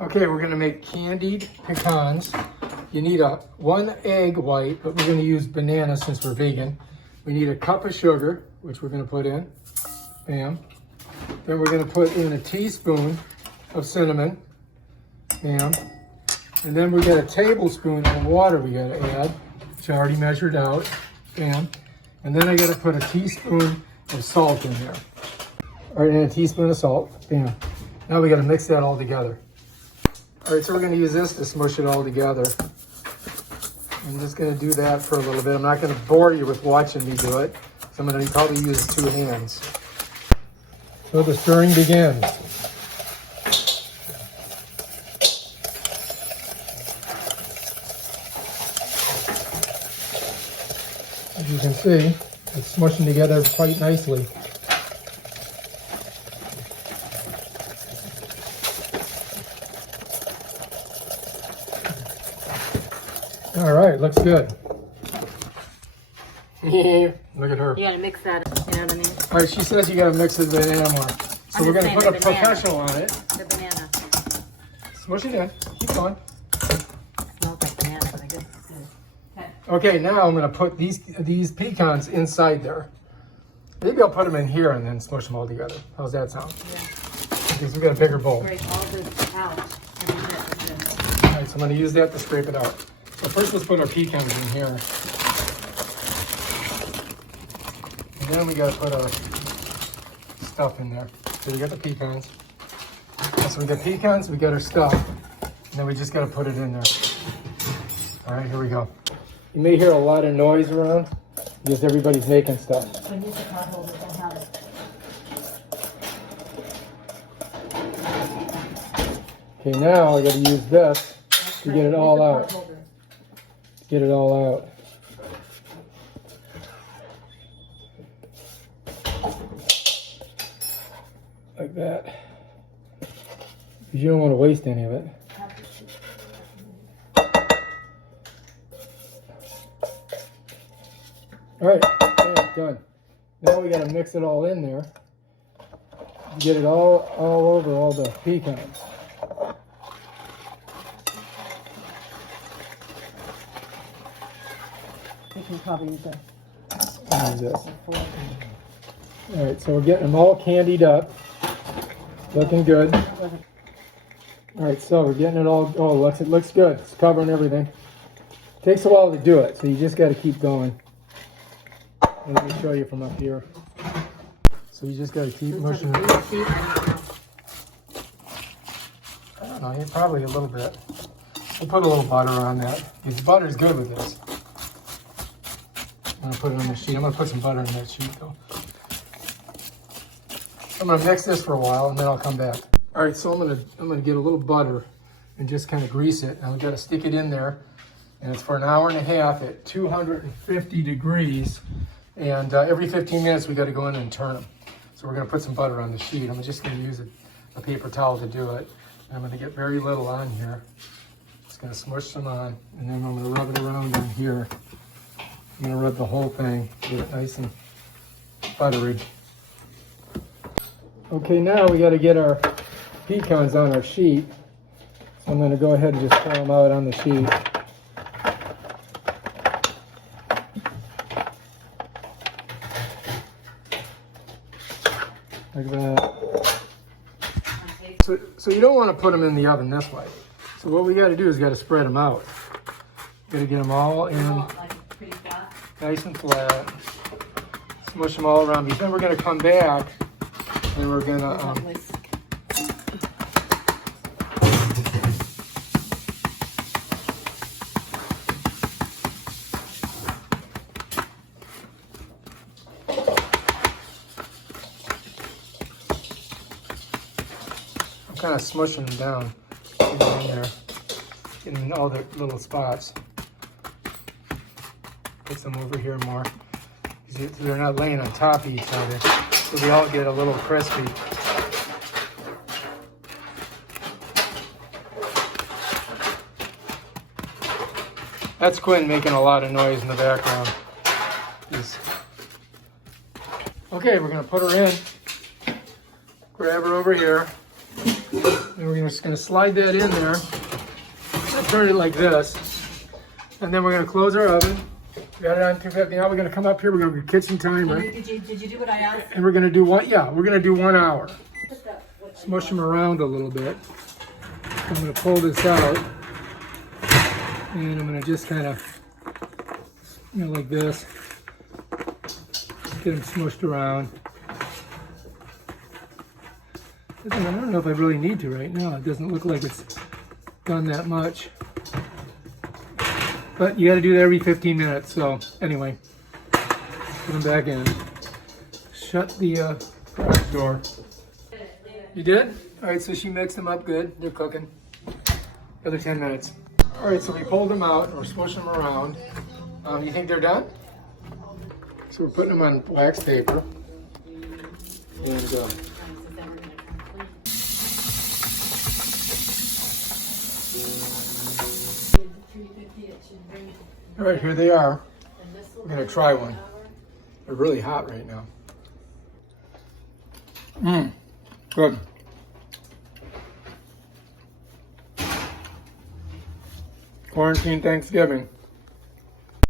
Okay, we're gonna make candied pecans. You need one egg white, but we're gonna use banana since we're vegan. We need a cup of sugar, which we're gonna put in. Bam. Then we're gonna put in a teaspoon of cinnamon. Bam. And then we got a tablespoon of water we gotta add, which I already measured out. Bam. And then I gotta put a teaspoon of salt in there. All right, and a teaspoon of salt. Bam. Now we gotta mix that all together. All right, so we're gonna use this to smush it all together. I'm just gonna do that for a little bit. I'm not gonna bore you with watching me do it. So I'm gonna probably use 2 hands. So the stirring begins. As you can see, it's smushing together quite nicely. All right, looks good. Look at her. You gotta mix that, you know what I mean? All right, she says you gotta mix the banana more. So we're gonna put a professional on it. The banana. Smush it in. Keep going. Smells like banana, but I guess it's good. Okay, now I'm gonna put these pecans inside there. Maybe I'll put them in here and then smush them all together. How's that sound? Yeah. Because we got a bigger bowl. Scrape all this out. All right, so I'm gonna use that to scrape it out. So first let's put our pecans in here. And then we gotta put our stuff in there. So we got the pecans. So we got pecans, we got our stuff, and then we just gotta put it in there. All right, here we go. You may hear a lot of noise around because everybody's making stuff. Okay, now I gotta use this to get it all out. Get it all out. Like that. Because you don't want to waste any of it. All right, okay, done. Now we got to mix it all in there. Get it all over all the pecans. You can probably use this. All right, so we're getting them all candied up. Looking good. All right, so we're getting it all. Oh, it looks good. It's covering everything. Takes a while to do it, so you just got to keep going. And let me show you from up here. So you just got to keep mushing it. I don't know, probably a little bit. We'll put a little butter on that. Because butter's good with this. I'm gonna put it on the sheet. I'm gonna put some butter in that sheet though. I'm gonna mix this for a while and then I'll come back. All right, so I'm gonna get a little butter and just kind of grease it. And we gotta stick it in there, and it's for an hour and a half at 250 degrees. And every 15 minutes we gotta go in and turn them. So we're gonna put some butter on the sheet. I'm just gonna use a paper towel to do it. And I'm gonna get very little on here. Just gonna smush some on, and then I'm gonna rub it around on here. I'm gonna rub the whole thing, get it nice and buttery. Okay, now we gotta get our pecans on our sheet. So I'm gonna go ahead and just throw them out on the sheet. Like that. So you don't wanna put them in the oven this way. So what we gotta do is gotta spread them out. Gotta get them all in. Nice and flat. Smush them all around. Because then we're going to come back and we're going to I'm kind of smushing them down in there, in all the little spots. Put some over here more. They're not laying on top of each other, so we all get a little crispy. That's Quinn making a lot of noise in the background. Okay, we're gonna put her in. Grab her over here. And we're just gonna slide that in there. Turn it like this. And then we're gonna close our oven. We got it on 250. Now we're gonna come up here, we're gonna do kitchen timer. Did you do what I asked? And we're gonna do we're gonna do 1 hour. Smush them around a little bit. I'm gonna pull this out. And I'm gonna just kind of, like this. Get them smushed around. I don't know if I really need to right now. It doesn't look like it's done that much. But you gotta do that every 15 minutes. So anyway, put them back in. Shut the garage door. You did? All right, so she mixed them up good. They're cooking. Another 10 minutes. All right, so we pulled them out and we're smushing them around. You think they're done? So we're putting them on wax paper. And all right, here they are. I'm gonna try one. They're really hot right now. Good. Quarantine Thanksgiving.